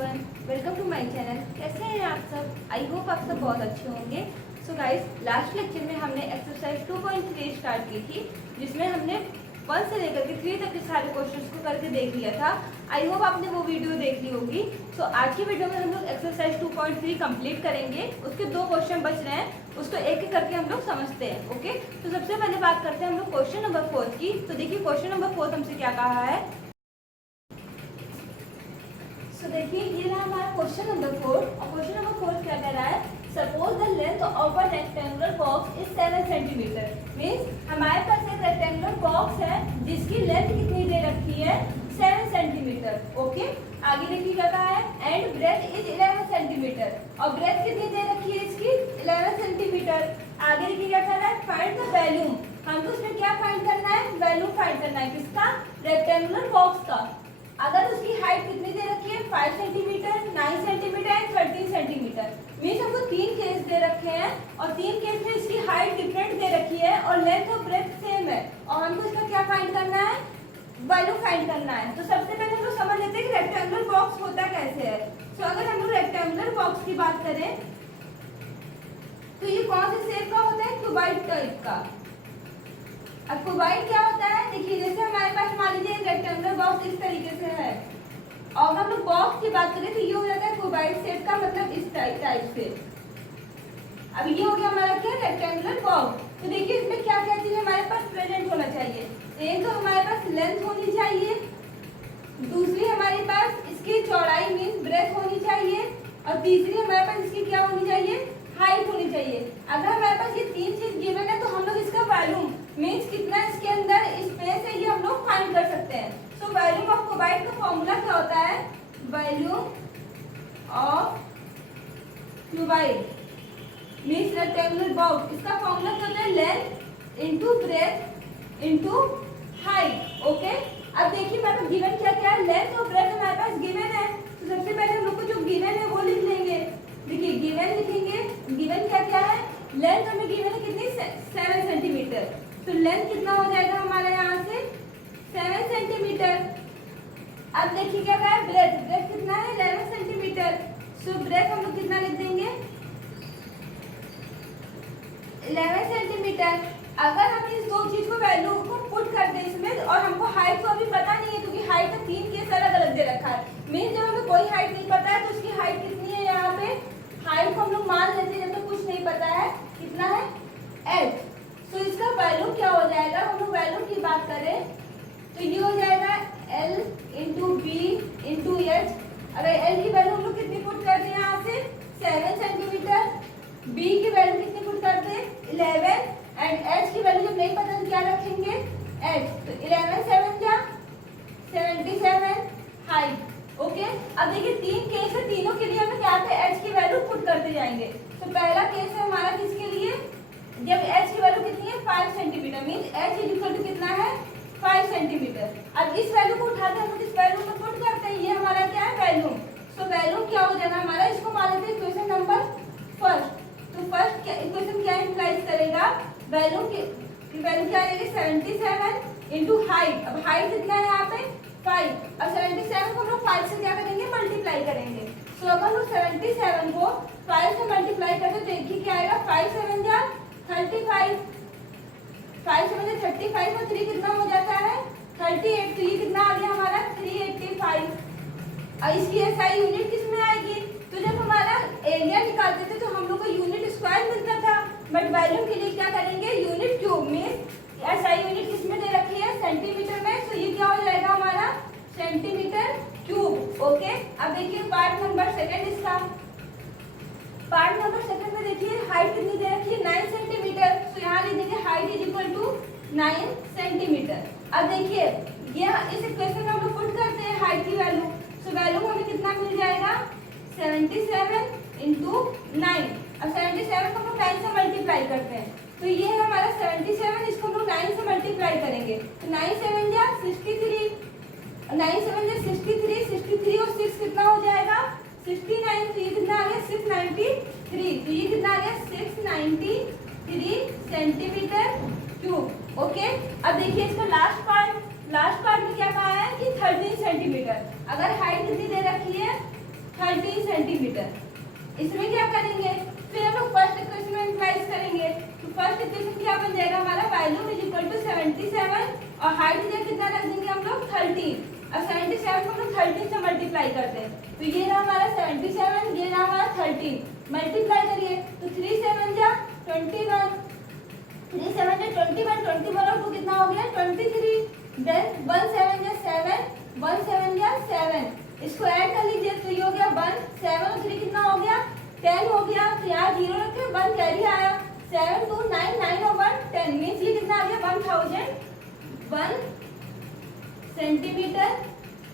Everyone, welcome to my channel. कैसे हैं आप सब? आई होप आप सब बहुत अच्छे होंगे। सो गाइस, लास्ट लेक्चर में हमने एक्सरसाइज 2.3 स्टार्ट की थी, जिसमें हमने 1 से लेकर के 3 तक के सारे क्वेश्चंस को करके देख लिया था। आई होप आपने वो वीडियो देख ली होगी। सो आज की वीडियो में हम लोग एक्सरसाइज 2.3 कंप्लीट करेंगे। उसके 2 क्वेश्चन बच रहे हैं, उसको एक एक करके हम लोग समझते हैं। ओके, तो सबसे पहले बात करते हैं हम लोग क्वेश्चन नंबर 4 की। तो देखिए क्वेश्चन नंबर 4 हमसे क्या कहा है। तो देखिए ये रहा हमारा क्वेश्चन नंबर 4 और क्वेश्चन नंबर 4 क्या कह रहा है। Suppose the length of a rectangular box is 7 centimetre. Means हमारे पास एक रेक्टेंगुलर बॉक्स है जिसकी लेंथ कितनी दे रखी है, 7 सेंटीमीटर। ओके, आगे देखिए क्या कहा है, एंड ब्रेथ इज 11 सेंटीमीटर। और ब्रेथ कितनी दे रखी है इसकी, 11 सेंटीमीटर। आगे देखिए क्या कह रहा है, फाइंड द वैल्यूम। हमको इसमें क्या फाइंड करना है, वैल्यूम फाइंड करना है। किसका, रेक्टेंगुलर बॉक्स का। अगर उसकी हाइट कितनी दे रखी है, 5 centimetre, 9 centimetre and 13 centimetre. Means हमको 3 केस दे रखे हैं और 3 केस में इसकी हाइट डिफरेंट दे रखी है और लेंथ और ब्रेथ सेम है। और हमको इसका क्या फाइंड करना है, वैल्यू फाइंड करना है। तो सबसे पहले हम लोग समझ लेते हैं कि रेक्टेंगुलर बॉक्स होता कैसे है। तो अगर हम लोग रेक्टेंगुलर बॉक्स की बात करें तो ये कौन से शेप का होता है, क्यूबॉइड टाइप का। अब क्यूबॉइड क्या होता है, देखिए जैसे हमारे पास मान लीजिए रेक्टेंगुलर बॉक्स इस तरीके से है और हम लोग बॉक्स की बात करें तो ये हो जाता है क्यूबॉइड शेप का, मतलब इस टाइप से। अब ये हो गया हमारा क्या, रेक्टेंगुलर बॉक्स। तो देखिए इसमें क्या क्या चीज हमारे पास प्रेजेंट होना चाहिए। एक तो हमारे पास लेंथ होनी चाहिए, दूसरी हमारे पास इसकी चौड़ाई मीन्स ब्रेथ होनी चाहिए और तीसरी हमारे पास इसकी क्या होनी चाहिए, हाइट होनी चाहिए। अगर हमारे पास ये 3 चीज गिवन है तो हम लोग इसका वॉल्यूम मीन्स कितना इसके अंदर स्पेस है ये हम लोग फाइंड कर सकते हैं। सो वॉल्यूम ऑफ क्यूबॉइड का फॉर्मूला क्या होता है, volume of cuboid means rectangular box. इसका फॉर्मूला क्या होता है, length into breadth into height. Okay, अब देखिए हमारे पास गिवन क्या क्या है, लेंथ और ब्रेथ हमारे पास गिवन है। तो सबसे पहले हम लोग को जो गिवन है वो लिख लेंगे। देखिए गिवन लिखेंगे, गिवन क्या क्या है, लेंथ हमें गिवन है कितनी, 7 सेंटीमीटर। तो लेंथ कितना हो जाएगा हमारा यहाँ से, 7 सेंटीमीटर। अब देखिए क्या कहा है, ब्रेथ, ब्रेथ कितना है, 11 सेंटीमीटर। सो ब्रेथ हम लोग कितना लिख देंगे, 11 सेंटीमीटर। अगर हम इस 2 चीज को वैल्यू को पुट कर दें इसमें और हमको हाइट को अभी पता नहीं है क्योंकि हाइट का 3 केस अलग अलग दे रखा है। मीन्स जब हमें कोई हाइट नहीं पता है तो उसकी हाइट कितनी है, यहाँ पे हाइट को हम लोग मान लेते हैं जब तक कुछ नहीं पता है, कितना है, h। तो इसका वैल्यू क्या हो जाएगा, हम लोग वैल्यू की बात करें तो ये हो जाएगा L into B into H. अगर L की वैल्यू हम लोग कितनी पुट कर दें यहाँ से, 7 सेंटीमीटर, B की वैल्यू कितनी पुट कर दें, 11 एंड H की वैल्यू जब नहीं पता तो क्या रखेंगे, H। तो 11 7 क्या, 77 हाइट। ओके, अब देखिए 3 केस है, तीनों के लिए हमें यहाँ पे H की वैल्यू पुट करते जाएंगे। तो पहला केस है हमारा किसके लिए, जब H की वैल्यू कितनी है, 5 centimetre. Means H equal to कितना है, 5 सेंटीमीटर। अब इस वैल्यू को उठाकर हम इस वैल्यू को पुट करते हैं, ये हमारा क्या है, वैल्यूम। सो वैल्यूम क्या हो जाएगा हमारा, इसको मान लेते हैं इक्वेशन नंबर फर्स्ट। तो फर्स्ट इक्वेशन क्या इम्प्लाइज करेगा, वैल्यूम की वैल्यू क्या आएगी, 77 इंटू हाइट। अब हाइट कितना है यहाँ पे, 5। अब 77 को हम लोग 5 से क्या करेंगे, मल्टीप्लाई करेंगे। सो अगर हम लोग 77 को 5 से मल्टीप्लाई करते तो देखिए क्या आएगा, 5 7 जा 35, 5 7 जा 35 और 3 कितना हो जाता है, 38। तो ये कितना आ गया हमारा, 385। और इसकी एसआई यूनिट किस में आएगी, तो जब हमारा एरिया निकालते थे तो हम लोग को यूनिट स्क्वायर मिलता था, बट वॉल्यूम के लिए क्या करेंगे, unit cube. Means SI unit किस में दे रखी है, सेंटीमीटर में। तो ये क्या हो जाएगा हमारा, सेंटीमीटर क्यूब। ओके, अब देखिए पार्ट नंबर 2 इसका, पार्ट नंबर 2 में देखिए हाइट कितनी दे रखी है, 9 सेंटीमीटर। तो यहाँ लिख देंगे height is equal to 9 centimetre. अब देखिए ये इस इक्वेशन में हम लोग पुट करते हैं हाइट की वैल्यू। सो वैल्यू हमें कितना मिल जाएगा, 77 इंटू 9। अब 77 को हम लोग 9 से मल्टीप्लाई करते हैं तो ये है हमारा 77, इसको हम लोग 9 से मल्टीप्लाई करेंगे तो 9 7 जा 63, 9 7 जा 63, 63 और 6 कितना हो जाएगा, 69। तो ये कितना आ गया, 693। तो ये कितना आ गया, 693 सेंटीमीटर क्यूब। ओके, अब देखिए इसका लास्ट पार्ट में क्या कहा है कि 13 सेंटीमीटर। अगर हाइट कितनी दे रखी है, 30 सेंटीमीटर। इसमें क्या करेंगे, फिर हम लोग फर्स्ट इक्वेशन में इम्प्लाइज करेंगे। तो फर्स्ट इक्वेशन क्या बन जाएगा हमारा, वैल्यूम इज इक्वल टू 77 और हाइट इधर कितना रख देंगे हम लोग 30। अब 77 को हम लोग 30 से मल्टीप्लाई करते हैं, तो ये रहा हमारा 77, ये रहा हमारा 30, मल्टीप्लाई करिए तो 3 7 जा 21, 3 7 जा 21, 21 और 2 कितना हो गया 23, देन 1 7 जा 7, 1 7 जा 7, इसको ऐड कर लीजिए तो ये हो गया 1, 7 और 3 कितना हो गया 10 हो गया। तो यहाँ 0 रखे 1 कैरी आया, 7 2 9 9 और 1 10 मीन्स ये कितना आ गया 1001 सेंटीमीटर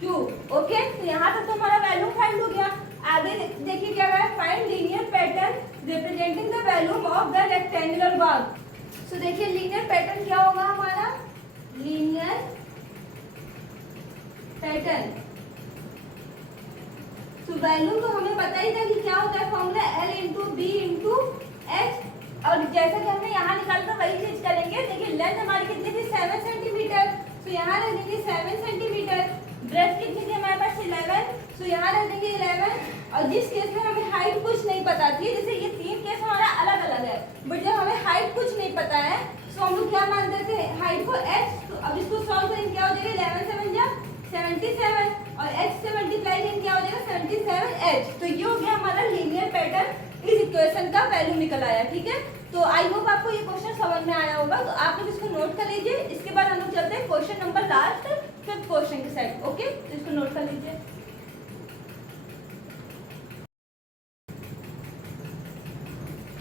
क्यूब। ओके, तो यहाँ तक तो हमारा वैल्यूम फाइंड हो गया। आगे देखिए क्या है, find linear pattern representing the volume of the rectangular box. So देखिए लीनियर पैटर्न क्या होगा हमारा, लीनियर पैटर्न। तो वैल्यू तो हमें पता ही था कि क्या होता है, formula L into B into H, और जैसा कि हमने यहाँ निकाला था वही चीज करेंगे। देखिए लेंथ हमारी कितनी थी 7 सेंटीमीटर, तो यहाँ रख देंगे 7 सेंटीमीटर। ब्रेथ कितनी थी हमारे पास 11, तो यहाँ रख देंगे 11। और जिस केस में हमें हाइट कुछ नहीं पता थी, जैसे ये 3 केस हमारा अलग अलग है, बट जब हमें हाइट कुछ नहीं पता है तो हम लोग क्या मानते थे हाइट को h। तो अब इसको सॉल्व करेंगे क्या हो जाएगा 11 7 जा 77 और h से मल्टीप्लाई करेंगे क्या हो जाएगा 77h। तो ये हो गया हमारा लीनियर पैटर्न, इस इक्वेशन का वैल्यू निकल आया। ठीक है, तो आई होप आपको ये क्वेश्चन समझ में आया होगा। तो आप लोग इसको नोट कर लीजिए, इसके बाद हम लोग चलते हैं question number last 5th question के साइड। ओके, तो इसको नोट कर लीजिए।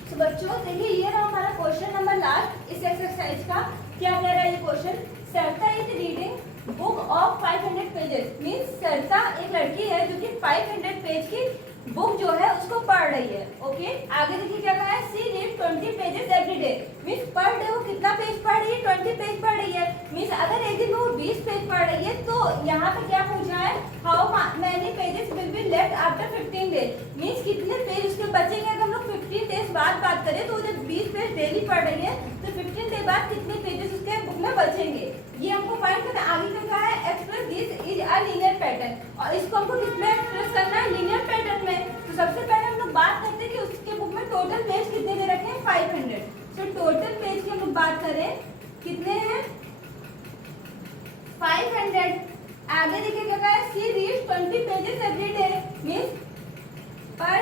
तो बच्चों देखिए ये रहा हमारा क्वेश्चन नंबर लास्ट इस एक्सरसाइज का। क्या कह रहा है ये क्वेश्चन, सरता is reading book of 500 pages. Means सरता एक लड़की है जो कि 500 पेज की बुक जो है उसको पढ़ रही है। ओके, आगे देखिए क्या कहा है, she read 20 pages every day. Means per day वो कितना पेज पढ़ रही है 20 पेज पढ़ रही है। मीन्स अगर एक दिन में वो 20 पेज पढ़ रही है तो यहाँ पे क्या पूछा है, how many pages will be left after 15 days. Means कितने पेज उसके बचेंगे। अगर हम लोग 15 डेज बाद बात करें तो जब 20 पेज डेली पढ़ रही है तो 15 डे बाद कितने पेजेस उसके बुक में बचेंगे, ये हमको फाइंड करना। आगे क्या कहा है, express this is a linear pattern, और इसको हमको किसमें एक्सप्रेस करना है लीनियर पैटर्न में। तो सबसे पहले हम लोग बात करते हैं कि उसके बुक में टोटल पेज कितने दे रखे हैं 500। तो टोटल पेज की हम लोग बात करें कितने हैं 500। आगे देखिए क्या कहा है, she reads 20 pages every day. Means per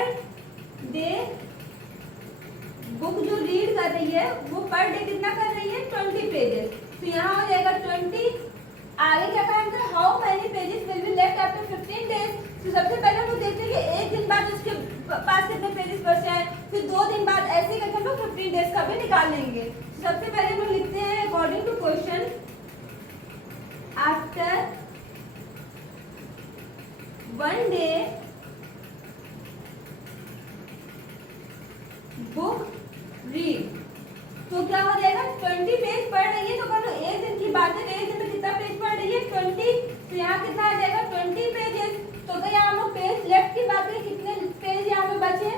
day book जो रीड कर रही है वो पर डे कितना कर रही है 20 पेजेस। तो यहाँ हो जाएगा 20। आगे क्या कहा है, how many pages will be left after 15 days. तो सबसे पहले हम लोग देखते हैं कि एक दिन बाद उसके पास कितने पेजेस बचे हैं, फिर 2 दिन बाद, ऐसे करके हम लोग 15 डेज का भी निकाल लेंगे। तो सबसे पहले हम लोग लिखते हैं according to question, after 1 day book read. तो क्या हो जाएगा 20 पेज पढ़ रही है, तो कर लो एक दिन की बात है, एक दिन में कितना पेज पढ़ रही है 20। तो यहाँ कितना आ जाएगा 20 पेजेस। तो अगर यहाँ हम लोग पेज लेफ्ट की बात करें कितने पेज यहाँ पे बचे,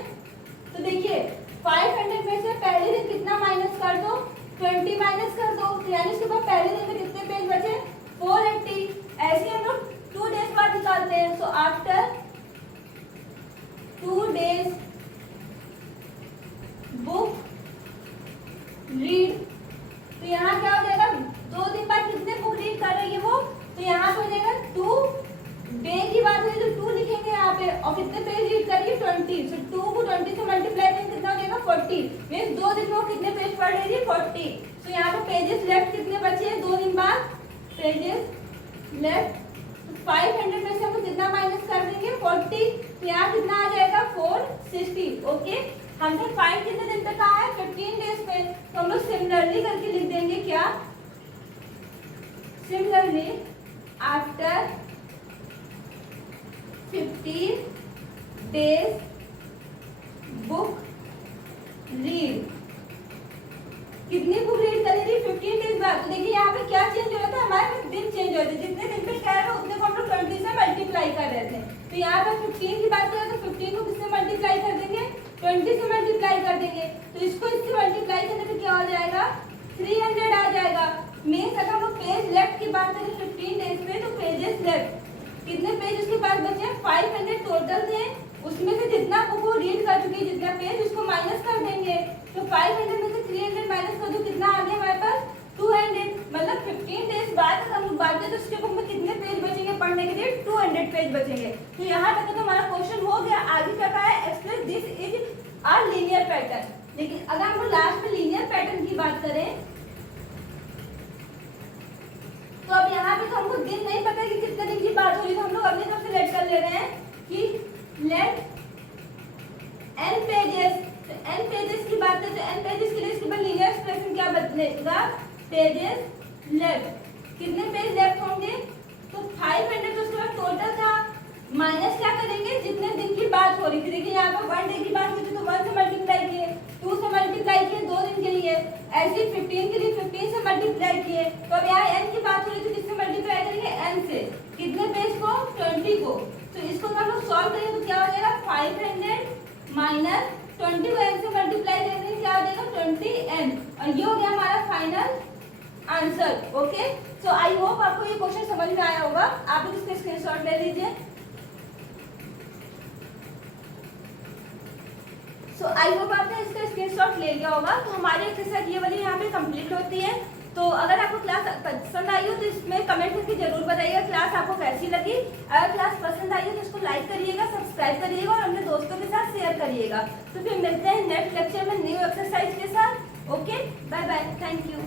तो देखिए 500 में से पहले दिन कितना माइनस कर दो 20 माइनस कर दो, तो यानी उसके बाद पहले दिन में कितने पेज बचे 480। ऐसे हम लोग 2 डेज बाद निकालते हैं। So after 2 days book read. तो यहाँ क्या हो जाएगा 2 दिन बाद कितने बुक रीड कर रही है वो, तो यहाँ पे हो जाएगा 2 डे की बात हुई तो 2 लिखेंगे यहाँ पे, और कितने पेज रीड कर रही है 20। सो 2 को 20 से मल्टीप्लाई करेंगे कितना हो जाएगा 40। मींस 2 दिन में वो कितने पेज पढ़ रही है 40। तो यहाँ पे पेजेस लेफ्ट कितने बचे हैं 2 दिन बाद, पेजेस लेफ्ट 500 में से हम कितना माइनस कर देंगे 40। तो यहाँ कितना आ जाएगा 460। ओके, हमने फाइंड कितने दिन तक कहा है 15 डेज पे, तो हम लोग सिमिलरली करके लिख देंगे क्या, similarly after 15 days book read. कितनी बुक रीड करेगी 15 डेज बाद। तो देखिए यहाँ पे क्या चेंज हो रहा था, हमारे दिन चेंज हो रहे थे, जितने दिन पे कह रहे थे उतने को हम लोग 20 से मल्टीप्लाई कर रहे थे। तो यहाँ पे 15 की बात करें तो 15 को किससे मल्टीप्लाई कर देंगे 20 से मल्टीप्लाई कर देंगे। तो इसको इससे मल्टीप्लाई करने पे क्या हो जाएगा 300 आ जाएगा। मीन्स अगर हम लोग पेज लेफ्ट की बात करें 15 डेज पे, तो पेजेस लेफ्ट कितने पेज उसके पास बचे 500 टोटल थे, उसमें से जितना बुक वो रीड कर चुकी है, जितना पेज, उसको माइनस कर देंगे। तो 500 में से 300 माइनस कर दो, कितना आ गया हमारे पास 200। मतलब 15 डेज बाद अगर हम लोग बात करें तो उसके बुक में कितने पेज बचेंगे पढ़ने के लिए, 200 पेज बचेंगे। तो यहाँ तक तो हमारा क्वेश्चन हो गया। आगे क्या कहा है, express this is a linear pattern. लेकिन अगर हम लास्ट में लीनियर पैटर्न की बात करें तो अब यहाँ पे तो हमको दिन नहीं पता कि कितने दिन की बात हो रही, तो हम लोग अपनी तरफ से लेट कर ले रहे हैं कि लेट n पेजेस। तो n पेजेस की बात करें तो n पेजेस के लिए इसके बाद लीनियर एक्सप्रेशन क्या बदलेगा, पेजेस लेफ्ट। कितने पेज लेफ्ट होंगे, तो 500 तो उसके बाद टोटल था, माइनस क्या करेंगे जितने दिन की बात हो रही थी। देखिए यहाँ पर 1 डे की बात हुई थी तो 1 से मल्टीप्लाई किए, 2 से मल्टीप्लाई किए 2 दिन के लिए, ऐसे 15 के लिए 15 से मल्टीप्लाई किए। तो अब यहाँ n की बात हो रही थी, किससे मल्टीप्लाई करेंगे, n से। कितने पेज को, 20 को। तो इसको हम लोग सॉल्व करेंगे तो क्या हो जाएगा, 500 माइनस 20 को n से मल्टीप्लाई करेंगे, क्या हो जाएगा 20n। और ये हो गया हमारा final answer. Okay, so I hope आपको ये क्वेश्चन समझ में आया होगा। आप लोग इसका स्क्रीनशॉट ले लीजिए। सो आई होप आपने इसका स्क्रीनशॉट ले लिया होगा। तो हमारी एक्सरसाइज ये वाली यहाँ पे कंप्लीट होती है। तो अगर आपको क्लास पसंद आई हो तो इसमें कमेंट करके जरूर बताइएगा क्लास आपको कैसी लगी। अगर क्लास पसंद आई हो तो इसको लाइक करिएगा, सब्सक्राइब करिएगा और अपने दोस्तों के साथ शेयर करिएगा। तो फिर मिलते हैं नेक्स्ट लेक्चर में न्यू एक्सरसाइज के साथ। Okay, bye bye, thank you.